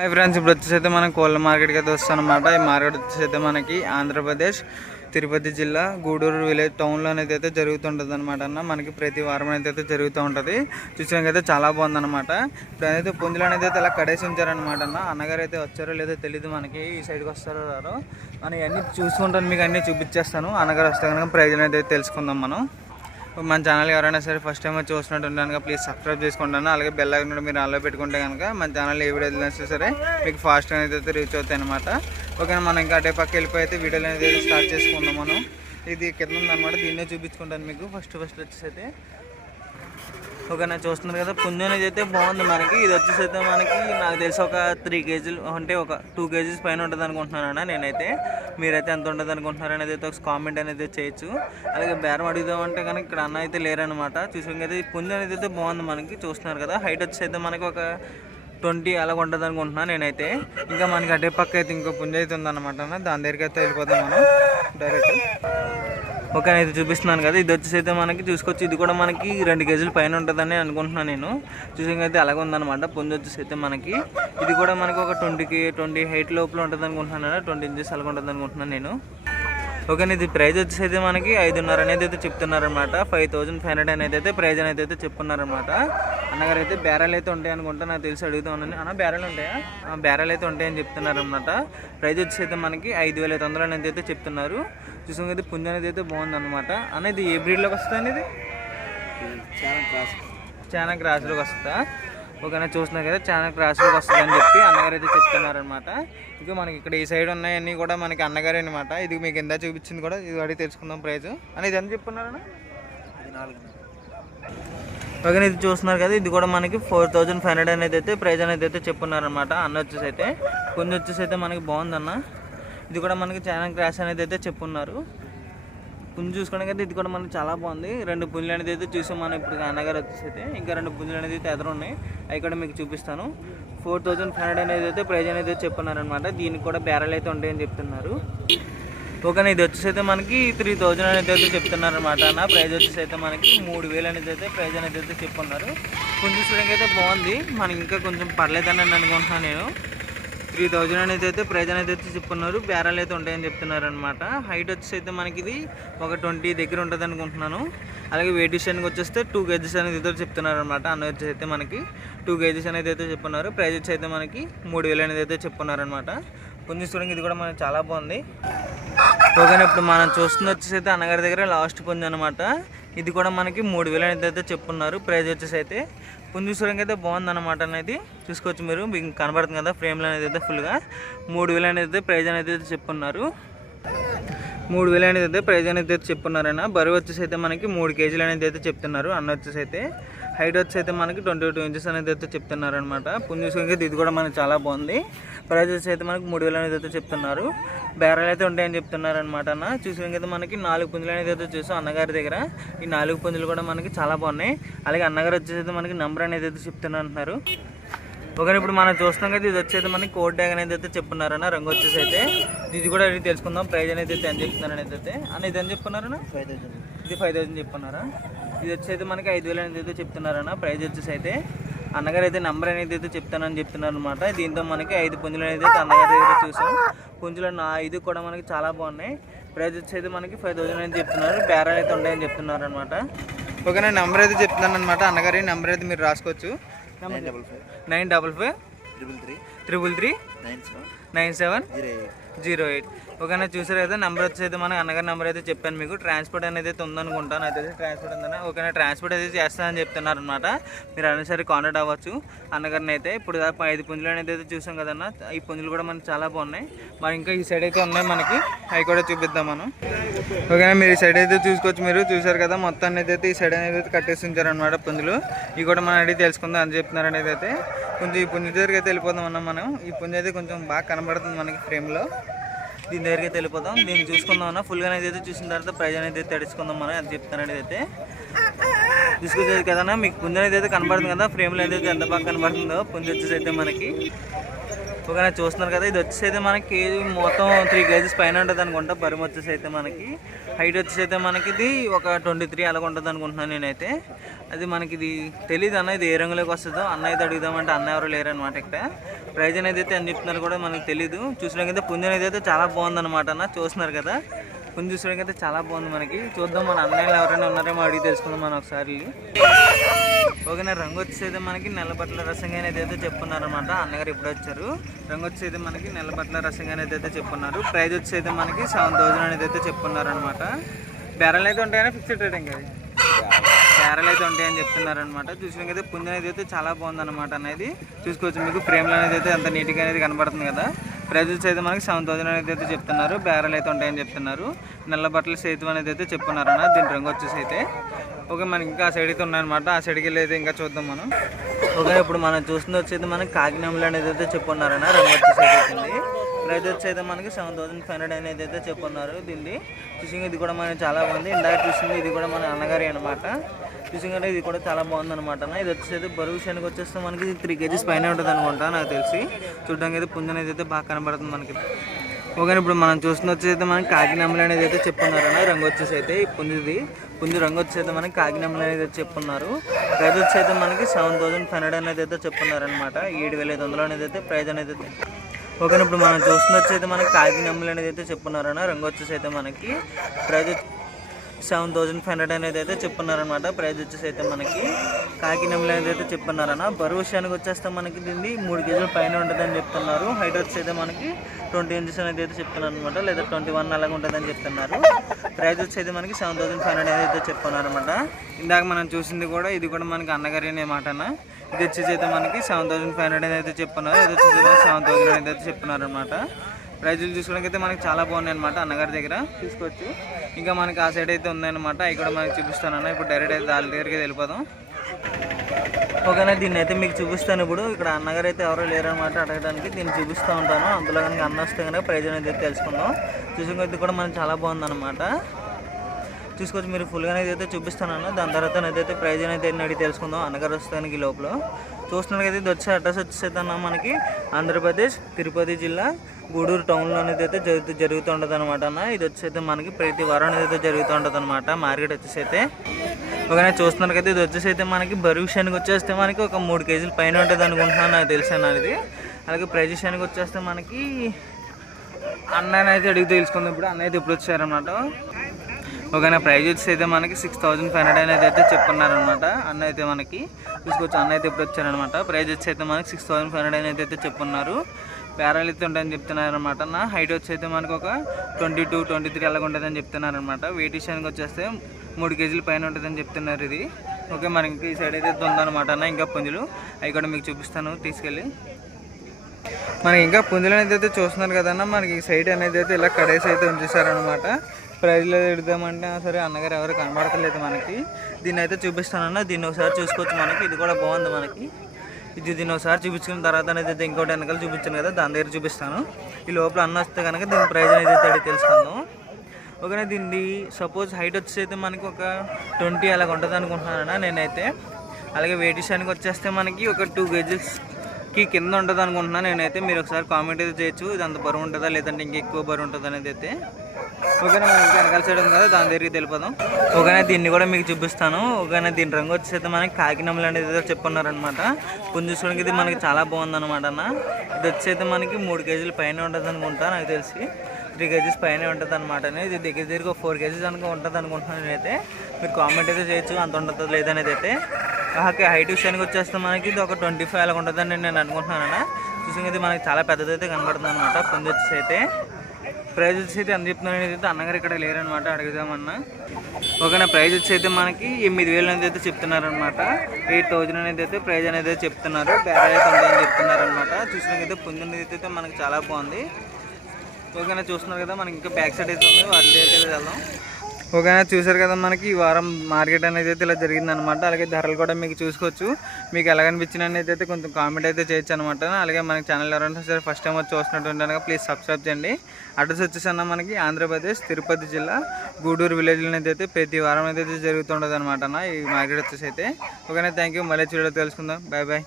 Hi friends ఇప్పుడు వచ్చేసి అయితే మనం కోళ్ళ మార్కెట్కి అయితే వస్తాం అనమాట ఈ మార్కెట్ వచ్చేసైతే మనకి ఆంధ్రప్రదేశ్ తిరుపతి జిల్లా గూడూరు విలేజ్ టౌన్లో అనేది అయితే జరుగుతుంటుంది అనమాట అన్న. మనకి ప్రతి వారం అనేది అయితే జరుగుతూ ఉంటుంది. చూసాకైతే చాలా బాగుందన్నమాట. ఇప్పుడు అయితే పుంజులు అనేది అయితే ఇలా కడేసి ఉంచారనమాట అన్న. అన్నగారు అయితే వచ్చారో లేదో తెలియదు మనకి. ఈ సైడ్కి వస్తారో రారో. మనం ఇవన్నీ చూసుకుంటాను మీకు అన్నీ చూపించేస్తాను. అన్నగారు వస్తే కనుక ప్రైజ్ అనేది అయితే తెలుసుకుందాం మనం. మన ఛానల్ ఎవరైనా సరే ఫస్ట్ టైం వచ్చి చూసినట్టు కనుక ప్లీజ్ సబ్స్క్రైబ్ చేసుకుంటాను. అలాగే బెల్ ఐకాన్ మీరు ఆన్లో పెట్టుకుంటే కనుక మన ఛానల్ ఏ వీడియో వస్తే సరే మీకు ఫాస్ట్గా అయితే రీచ్ అవుతాయి అనమాట ఓకేనా మనం ఇంకా అటే పక్క వెళ్ళిపోయి అయితే వీడియోలు అనేది స్టార్ట్ చేసుకుందాం మనం. ఇది కింద ఉందన్నమాట దీన్నే చూపించుకుంటాను మీకు. ఫస్ట్ ఫస్ట్ వచ్చేసి అయితే ఓకేనా చూస్తున్నారు కదా. పుంజు అనేది అయితే బాగుంది మనకి. ఇది వచ్చేసి అయితే మనకి నాకు తెలిసి ఒక త్రీ కేజీలు అంటే ఒక టూ కేజీస్ పైన ఉంటుంది అనుకుంటున్నాను నేనైతే. మీరైతే ఎంత ఉంటుంది అనుకుంటున్నారు అనేది అయితే ఒక కామెంట్ అనేది చేయొచ్చు. అలాగే బేరం అడుగుదామంటే కనుక ఇక్కడ అన్న అయితే లేరనమాట చూసుకుంటే ఈ పుంజు అనేది అయితే బాగుంది మనకి. చూస్తున్నారు కదా హైట్ వచ్చేసి అయితే మనకి ఒక ట్వంటీ అలా ఉంటుంది అనుకుంటున్నాను నేనైతే. ఇంకా మనకి అటే పక్క అయితే ఇంకో పుంజ అయితే ఉందన్నమాట దాని దగ్గరికి అయితే వెళ్ళిపోతాం మనం. డైరెక్ట్ ఓకే ఇది చూపిస్తున్నాను కదా. ఇది వచ్చేసి అయితే మనకి చూసుకోవచ్చు. ఇది కూడా మనకి రెండు కేజీలు పైన ఉంటుందని అనుకుంటున్నాను నేను. చూసాక అయితే అలాగే ఉందన్నమాట. పుంజు వచ్చేసి అయితే మనకి. ఇది కూడా మనకి ఒక ట్వంటీకి ట్వంటీ హైట్ లోపల ఉంటుంది అనుకుంటున్నాను ట్వంటీ ఇంచెస్ అలాగ ఉంటుంది అనుకుంటున్నాను నేను. ఓకే ఇది ప్రైజ్ వచ్చేసి అయితే మనకి ఐదున్నర అనేది అయితే చెప్తున్నారనమాట ఫైవ్ థౌజండ్ ఫైవ్ హండ్రెడ్ అనేది అయితే ప్రైజ్ అనేది అయితే చెప్తున్నారనమాట అన్నగారు అయితే బేరాలు అయితే ఉంటాయి అనుకుంటా నాకు తెలిసి అడుగుతూ ఉన్నాను. అన్న బేరాలు ఉంటాయా? బేరాలు అయితే ఉంటాయని చెప్తున్నారనమాట ప్రైజ్ వచ్చేసి అయితే మనకి ఐదు వేల ఐదు వందలు అనేది అయితే చెప్తున్నారు. చూసుకుంటే పుంజు అనేది అయితే బాగుందన్నమాట. అనేది ఏ బ్రీడ్లోకి వస్తుంది అనేది చాలా క్రాస్లోకి వస్తుందా? ఓకేనా చూస్తున్నారు కదా చాలా క్రాస్లోకి వస్తుంది అని చెప్పి అన్నగారు అయితే చెప్తున్నారనమాట ఇక మనకి ఇక్కడ ఈ సైడ్ ఉన్నాయన్నీ కూడా మనకి అన్నగారే అనమాట ఇది మీకు ఎంత చూపించింది కూడా ఇది అడిగి తెలుసుకుందాం ప్రైజ్ అని ఇది ఎంత చెప్పున్నారన్నా ఇది ఓకే ఇది చూస్తున్నారు కదా ఇది కూడా మనకి ఫోర్ థౌజండ్ ఫైవ్ హండ్రెడ్ అనేది అయితే ప్రైజ్ అనేది అయితే చెప్పున్నారనమాట అన్న వచ్చేసి అయితే కొన్ని వచ్చేసి అయితే మనకి బాగుందన్న. ఇది కూడా మనకి చాలా క్రాష్ అనేది అయితే చెప్పున్నారు. పుంజు చూసుకోవడానికి అయితే ఇది కూడా మనకి చాలా బాగుంది. రెండు పుంజులు అనేది అయితే చూసాం మనం ఇప్పుడు అన్నగారు వచ్చేసి ఇంకా రెండు పుంజులు అనేది అయితే ఎదురు ఉన్నాయి. అవి కూడా మీకు చూపిస్తాను. ఫోర్ థౌజండ్ ఫైవ్ హండ్రెడ్ అనేది అయితే ప్రైజ్ అనేది అయితే చెప్పున్నారనమాట దీనికి కూడా బేరాలు అయితే ఉంటాయని చెప్తున్నారు. ఓకేనా ఇది వచ్చేసి అయితే మనకి త్రీ థౌజండ్ అనేది అయితే చెప్తున్నారు అనమాట అన్న. ప్రైజ్ వచ్చేసి అయితే మనకి మూడు వేలు అనేది అయితే ప్రైజ్ అనేది అయితే చెప్పున్నారు. కొంచెం చూడడానికి అయితే బాగుంది. మనకి ఇంకా కొంచెం పర్లేదని అని అనుకుంటున్నాను నేను. త్రీ థౌజండ్ అనేది అయితే ప్రైజ్ అనేది అయితే చెప్తున్నారు బేరాలు అయితే ఉంటాయని చెప్తున్నారు అనమాట హైట్ వచ్చేసి అయితే మనకి ఇది ఒక ట్వంటీ దగ్గర ఉంటుంది అనుకుంటున్నాను. అలాగే వెయిట్ విషయానికి వచ్చేస్తే టూ కేజీస్ అనేది ఇద్దరు చెప్తున్నారు అనమాట అన్న వచ్చేసి అయితే మనకి టూ కేజీస్ అనేది అయితే చెప్పున్నారు. ప్రైజ్ వచ్చి అయితే మనకి మూడు వేలు అనేది అయితే చెప్పున్నారు అనమాట కొంచెం చూడండి ఇది కూడా మనకి చాలా బాగుంది. ఓకే ఇప్పుడు మనం చూస్తున్న వచ్చేసి అయితే అన్నగారి దగ్గర లాస్ట్ పుంజు అనమాట ఇది కూడా మనకి మూడు వేలు అనేది అయితే చెప్పున్నారు. ప్రైజ్ వచ్చేసి అయితే పుంజు చూడడానికి అయితే బాగుంది అనమాట అనేది చూసుకోవచ్చు మీరు. మీకు కనబడుతుంది కదా ఫ్రేమ్లు అనేది అయితే ఫుల్గా మూడు వేలు అనేది అయితే ప్రైజ్ అనేది అయితే చెప్పున్నారు. మూడు వేలు అనేది అయితే ప్రైజ్ అనేది అయితే చెప్పున్నారన్న. బరువు వచ్చేసి అయితే మనకి మూడు కేజీలు అనేది అయితే చెప్తున్నారు. అన్న వచ్చేసి అయితే హైట్ వచ్చి అయితే మనకి ట్వంటీ టూ ఇంచెస్ అనేది అయితే చెప్తున్నారు అనమాట పుంజు చూసుకుంటే ఇది కూడా మనకి చాలా బాగుంది. ప్రైజ్ వచ్చి అయితే మనకి మూడు వేలు అనేది అయితే చెప్తున్నారు. బేరాలు అయితే ఉంటాయని చెప్తున్నారు అనమాట అన్న. చూసుకుంటే మనకి నాలుగు పుంజులు అనేది అయితే చూసాం అన్నగారి దగ్గర. ఈ నాలుగు పుంజులు కూడా మనకి చాలా బాగున్నాయి. అలాగే అన్నగారు వచ్చేసి మనకి నంబర్ అనేది అయితే చెప్తున్నారు అంటున్నారు ఓకే ఇప్పుడు మనం చూస్తున్నాం కదా ఇది వచ్చేది మనకి కోట్ ట్యాగ్ అనేది అయితే చెప్పున్నారన్న రంగు వచ్చేసి అయితే ఇది కూడా అడిగి తెలుసుకుందాం. ప్రైజ్ అనేది అయితే ఎంత చెప్తున్నారు అనేది అయితే. అన్న ఇది ఎంత చెప్పున్నారన్న ఫైవ్ థౌసండ్. ఇది ఫైవ్ థౌసండ్ చెప్పున్నారా ఇది వచ్చేది మనకి ఐదు వేలు అనేది అయితే చెప్తున్నారన్న. ప్రైజ్ వచ్చేసి అయితే అన్నగారు అయితే నెంబర్ అనేది అయితే చెప్తానని చెప్తున్నారు అనమాట దీంతో మనకి ఐదు పుంజులు అనేది అయితే అన్నగారి దగ్గర చూసాం. పుంజులు నా ఐదు కూడా మనకి చాలా బాగున్నాయి. ప్రైజ్ వచ్చేది మనకి ఫైవ్ థౌసండ్ అని చెప్తున్నారు. బేరాలు అయితే ఉంటాయని చెప్తున్నారు అనమాట ఓకేనా నెంబర్ అయితే చెప్తున్నాను అనమాట అన్నగారి నెంబర్ అయితే మీరు రాసుకోవచ్చు. Nine double five. Nine double five triple three. Triple three nine seven. Nine seven zero eight zero eight. ఓకేనా చూసారు కదా నెంబర్ వచ్చి అయితే అన్నగారి నెంబర్ అయితే చెప్పాను మీకు. ట్రాన్స్పోర్ట్ అనేది అయితే ఉందనుకుంటాను అయితే ట్రాన్స్పోర్ట్ ఉందని. ఓకేనా ట్రాన్స్పోర్ట్ అయితే చేస్తానని చెప్తున్నారు అనమాట మీరు అనేసరి కాంటాక్ట్ అవ్వచ్చు. అన్నగారిని అయితే ఇప్పుడు దాకా ఐదు పుంజులు అనేది అయితే చూసాం కదన్న. ఈ పుంజులు కూడా మనకి చాలా బాగున్నాయి. మరి ఇంకా ఈ సైడ్ అయితే ఉన్నాయి మనకి. అవి కూడా చూపిద్దాం మనం. ఓకేనా మీరు ఈ సైడ్ అయితే చూసుకోవచ్చు మీరు. చూసారు కదా మొత్తం అనేది అయితే ఈ సైడ్ అనేది అయితే కట్టేసి ఉంచారు అనమాట పుంజులు. ఇవి కూడా మనం అడిగి తెలుసుకుందాం అని చెప్తున్నారు అనేది అయితే. కొంచెం ఈ పుంజు దగ్గరికి అయితే వెళ్ళిపోదాం అన్న మనం. ఈ పుంజు అయితే కొంచెం బాగా కనబడుతుంది మనకి ఫ్రేమ్లో దీని దగ్గరికి అయితే వెళ్ళిపోదాం. దీన్ని చూసుకుందాం అన్న. ఫుల్గా అనేది అయితే చూసిన తర్వాత ప్రైజ్ అనేది అయితే తెలుసుకుందాం మనం. అది చెప్తాను అనేది అయితే. తీసుకొచ్చేది కదన్నా మీకు పుంజు అనేది అయితే కనబడుతుంది కదా. ఫ్రేమ్లో అయితే ఎంత బాగా కనబడుతుందో పుంజు వచ్చేసి అయితే మనకి. ఒకవేళ చూస్తున్నారు కదా. ఇది వచ్చేసి అయితే మనకి మొత్తం త్రీ కేజీస్ పైన ఉంటుంది అనుకుంటా. బరువు వచ్చేసి అయితే మనకి. హైట్ వచ్చేసి అయితే మనకి ఇది ఒక ట్వంటీ త్రీ అలాగ ఉంటుంది అనుకుంటున్నాను నేనైతే. అది మనకి ఇది తెలియదు అన్న ఇది ఏ రంగులోకి వస్తుందో. అన్న అయితే అడుగుదామంటే అన్న ఎవరు లేరు ఇక్కడ. ప్రైజ్ అనేది అయితే అని చెప్తున్నారు కూడా మనకి తెలియదు చూసినాకైతే పుంజు అనేది అయితే చాలా బాగుందన్నమాట అన్న. చూస్తున్నారు కదా. పుంజు చూసినాకైతే చాలా బాగుంది మనకి. చూద్దాం మన అన్నయ్యలు ఎవరైనా ఉన్నారేమో అడిగి తెలుసుకుందాం మనం ఒకసారి ఓకేనా రంగు వచ్చేది మనకి నెలబట్ల రసంగా అనేది అయితే చెప్పున్నారనమాట అన్నగారు ఇప్పుడు వచ్చారు. రంగు వచ్చేది మనకి నెలబట్ల రసంగా అనేది అయితే చెప్పున్నారు. ప్రైజ్ వచ్చేది మనకి సెవెన్ థౌజండ్ అనేది అయితే చెప్పున్నారనమాట బెరలు అయితే ఉంటాయని ఫిక్స్డ్ రేట్ ఇంకా బేరలు అయితే ఉంటాయని చెప్తున్నారనమాట చూసినకైతే పుంజు అనేది అయితే చాలా బాగుందన్నమాట అనేది చూసుకోవచ్చు. మీకు ఫ్రేమ్లు అనేది అయితే అంత నీట్గా అనేది కనబడుతుంది కదా. ప్రైజెస్ అయితే మనకి సెవెన్ థౌసండ్ అనేది అయితే చెప్తున్నారు. బేరాలు అయితే ఉంటాయని చెప్తున్నారు. నల్ల బట్టల సేతు అనేది అయితే చెప్పున్నారన్న దీని రంగు వచ్చేసి అయితే ఓకే మనకి ఇంకా ఆ సైడ్ అయితే ఉన్నాయన్నమాట. ఆ సైడ్కి వెళ్ళి అయితే ఇంకా చూద్దాం మనం. ఓకే ఇప్పుడు మనం చూస్తుంది వచ్చేది మనకి కాకినామలు అనేది అయితే చెప్పున్నారన్న. రంగు వచ్చేసి అయితే వచ్చింది ప్రైస్ వచ్చేది మనకి సెవెన్ థౌసండ్ ఫైవ్ హండ్రెడ్ అనేది అయితే చెప్పున్నారు దీన్ని. ఫిషింగ్ ఇది కూడా మనకి చాలా బాగుంది. ఇందాక చూసింది ఇది కూడా మన అన్నగారి అనమాట ఫిషింగ్ అంటే ఇది కూడా చాలా బాగుంది అనమాట ఇది వచ్చేది బరువు విషయానికి వచ్చేస్తే మనకి త్రీ కేజీస్ పైన ఉంటుంది అనుకుంటా నాకు తెలిసి. చూడడానికి అయితే పుంజ అనేది అయితే బాగా కనబడుతుంది మనకి. ఓకే ఇప్పుడు మనం చూస్తున్న వచ్చేది మనకి కాకినామలు అనేది అయితే చెప్పున్నారన్న. రంగు వచ్చేసి అయితే ఈ పుంజుది. ముందు రంగు వచ్చేది అయితే మనకి కాకినామలు అనేది అయితే చెప్పున్నారు. ప్రైజ్ వచ్చి అయితే మనకి సెవెన్ థౌసండ్ ఫైవ్ హండ్రెడ్ అనేది అయితే చెప్పున్నారనమాట ఏడు వేల ఐదు వందలు అనేది అయితే ప్రైజ్ అనేది అయితే. ఓకే ఇప్పుడు మనం చూస్తున్న వచ్చి అయితే మనకి కాకినామలు అనేది అయితే చెప్పున్నారన్న రంగు వచ్చేసి అయితే మనకి. Price seven thousand five hundred అనేది అయితే చెప్పున్నారనమాట ప్రైజ్ వచ్చేసి అయితే మనకి కాకినామలు అనేది అయితే చెప్పున్నారన్న. బరువు విషయానికి వచ్చేస్తే మనకి దీన్ని మూడు కేజీల పైన ఉంటుందని చెప్తున్నారు. హైట్ వచ్చి అయితే మనకి ట్వంటీ ఇంచెస్ అనేది అయితే చెప్తున్నారు అనమాట లేదా ట్వంటీ వన్ అలాగ ఉంటుందని చెప్తున్నారు. ప్రైజ్ వచ్చి అయితే మనకి సెవెన్ థౌసండ్ ఫైవ్ హండ్రెడ్ అయితే చెప్తున్నారు అనమాట ఇందాక మనం చూసింది కూడా ఇది కూడా మనకి అన్నగారి అనే ఇది వచ్చేసి అయితే మనకి సెవెన్ థౌసండ్ ఫైవ్ హండ్రెడ్ అయితే చెప్తున్నారు ఇది వచ్చేసి సెవెన్ థౌసండ్ అనేది అయితే చెప్తున్నారు అనమాట ప్రైజులు చూసుకోవడానికి అయితే మనకి చాలా బాగున్నాయి అనమాట అన్నగారి దగ్గర. తీసుకోవచ్చు. ఇంకా మనకి ఆ సైడ్ అయితే ఉందన్నమాట. అవి కూడా మనకి చూపిస్తానన్న ఇప్పుడు డైరెక్ట్ అయితే వాళ్ళ దగ్గరికి వెళ్ళిపోదాం. ఓకేనా దీన్ని అయితే మీకు చూపిస్తాను ఇప్పుడు. ఇక్కడ అన్నగారు అయితే ఎవరో లేరనమాట అడగడానికి. దీన్ని చూపిస్తూ ఉంటాను. అందులో కనుక అన్న వస్తే కనుక ప్రైజ్ అనేది అయితే తెలుసుకుందాం. చూసుకుంటే కూడా మనకి చాలా బాగుందన్నమాట. చూసుకోవచ్చు మీరు ఫుల్గా అయితే చూపిస్తాను దాని తర్వాత అయితే ప్రైజ్ అనేది అడిగి తెలుసుకుందాం. అన్నగారు వస్తానికి ఈ లోపల చూస్తున్నట్లయితే ఇది వచ్చే అడ్రస్ వచ్చేది అన్న మనకి ఆంధ్రప్రదేశ్ తిరుపతి జిల్లా గూడూరు టౌన్లో అనేది అయితే జరుగుతూ జరుగుతూ అనమాట అన్న. ఇది వచ్చేది మనకి ప్రతి వారం అనేది అయితే జరుగుతూ అనమాట మార్కెట్ వచ్చేసి అయితే ఒకనే చూస్తున్నారు కదా ఇది వచ్చేసి అయితే మనకి బరువు విషయానికి వచ్చేస్తే మనకి ఒక మూడు కేజీల పైన ఉంటుంది అనుకుంటున్నాను నాకు తెలిసాను అన్న ఇది. అలాగే ప్రైజ్ విషయానికి వచ్చేస్తే మనకి అన్నయ్య అయితే అడిగి తెలుసుకుందాం ఇప్పుడు. అన్నయ్య అయితే ఇప్పుడు వచ్చారన్నమాట. ఓకేనా ప్రైజ్ వచ్చి అయితే మనకి సిక్స్ థౌజండ్ ఫైవ్ హండ్రెడ్ అనేది అయితే చెప్పున్నారనమాట. అన్న అయితే మనకి తీసుకొచ్చి అన్న అయితే ఇప్పుడు వచ్చారనమాట. ప్రైజ్ వచ్చి అయితే మనకి సిక్స్ థౌజండ్ ఫైవ్ హండ్రెడ్ అనేది అయితే చెప్పున్నారు. బేరాలు అయితే ఉంటాయని చెప్తున్నారు అనమాట నా హైట్ వచ్చి అయితే మనకు ఒక ట్వంటీ టూ ట్వంటీ త్రీ అలాగ ఉంటుందని చెప్తున్నారు అనమాట వెయిట్ విషయానికి వచ్చేస్తే మూడు కేజీల పైన ఉంటుందని చెప్తున్నారు ఇది. ఓకే మనకి ఈ సైడ్ అయితే ఉందన్నమాట అన్న. ఇంకా పుంజులు అవి కూడా మీకు చూపిస్తాను. తీసుకెళ్ళి. మనకి ఇంకా పుంజులు అనేది అయితే చూస్తున్నారు కదన్నా. మనకి ఈ సైడ్ అనేది అయితే ఇలా కడేసి అయితే ఉంచేసారనమాట ప్రైజ్లో పెడదామంటే ఆ సరే అన్నగారు ఎవరు కనబడతలేదు మనకి. దీన్ని అయితే చూపిస్తానన్నా దీన్ని ఒకసారి చూసుకోవచ్చు మనకి. ఇది కూడా బాగుంది మనకి. ఇది దీన్ని ఒకసారి చూపించుకున్న తర్వాత అనేది అయితే ఇంకోటి వెనకాల చూపించాను కదా దాని దగ్గర చూపిస్తాను. ఈ లోపల అన్న వస్తే కనుక దీని ప్రైజ్ అనేది అయితే తెలుసుకుందాం. ఓకేనా దీన్ని సపోజ్ హైట్ వచ్చి అయితే మనకి ఒక ట్వంటీ అలాగ ఉంటుంది అనుకుంటున్నాను నేనైతే. అలాగే వెయిట్ విషయానికి వచ్చేస్తే మనకి ఒక టూ కేజీస్కి కింద ఉంటుంది అనుకుంటున్నాను నేనైతే. మీరు ఒకసారి కామెంట్ అయితే చేయొచ్చు. ఇది అంత బరువు ఉంటుందా లేదంటే ఇంకెక్కువ బరువు ఉంటుంది అనేది అయితే. ఓకేనా మనం ఇంకా వెనకాల సైడ్ ఉంది కదా దాని దగ్గరికి తెలిపదాం ఓకేనా దీన్ని కూడా మీకు చూపిస్తాను. ఓకేనా దీని రంగు వచ్చేసి అయితే మనకి కాకినమ్మలు అనేది ఏదో చెప్పున్నారనమాట పుంజు చూడడానికి ఇది మనకి చాలా బాగుందన్నమాట అన్న. ఇది వచ్చి అయితే మనకి మూడు కేజీల పైన ఉంటుంది అనుకుంటా నాకు తెలిసి. త్రీ కేజీస్ పైన ఉంటుంది అనమాట ఇది దగ్గర దగ్గర ఫోర్ కేజీస్ అనుకో ఉంటుంది అనుకుంటున్నాను నేనైతే. మీరు కామెంట్ అయితే చేయొచ్చు అంత ఉంటుందో లేదనేది అయితే. ఓకే హైట్ విషయానికి వచ్చేస్తే మనకి ఇది ఒక ట్వంటీ ఫైవ్ అలా ఉంటుందని నేను అనుకుంటున్నాను చూసి ఇది మనకి చాలా పెద్దదైతే కనబడుతుంది అనమాట పుంజు వచ్చేసి అయితే. ప్రైజ్ వచ్చి అయితే ఎంత చెప్తున్నాను అయితే అన్నగారు ఇక్కడ లేరనమాట అడుగుదామన్నా. ఓకేనా ప్రైజ్ వచ్చి అయితే మనకి ఎనిమిది వేలు అనేది అయితే చెప్తున్నారనమాట ఎయిట్ థౌజండ్ అనేది అయితే ప్రైజ్ అనేది అయితే చెప్తున్నారు. బ్యారేజ్ అయితే ఉందని చెప్తున్నారనమాట చూసినకైతే చూసినాకైతే అయితే మనకి చాలా బాగుంది. ఓకేనా చూస్తున్నారు కదా మనకి ఇంకా బ్యాక్ సైడ్ అయితే ఉంది. వాటి అయితే వెళ్దాం. ఓకేనా చూసారు కదా మనకి ఈ వారం మార్కెట్ అనేది అయితే ఇలా జరిగింది అనమాట అలాగే ధరలు కూడా మీకు చూసుకోవచ్చు. మీకు ఎలా అనిపించిన అనేది అయితే కొంచెం కామెంట్ అయితే చేయొచ్చు అనమాట అలాగే మనకి ఛానల్ ఎవరైనా సరే ఫస్ట్ టైం వచ్చి చూసినట్టు ప్లీజ్ సబ్స్క్రైబ్ చేయండి. అడ్రస్ వచ్చేసి అన్న మనకి ఆంధ్రప్రదేశ్ తిరుపతి జిల్లా గూడూరు విలేజ్ అనేది అయితే ప్రతి వారం అయితే జరుగుతుండదు అనమాట ఈ మార్కెట్ వచ్చేసి అయితే ఓకేనా థ్యాంక్ యూ మళ్ళీ చూడ తెలుసుకుందాం. Bye bye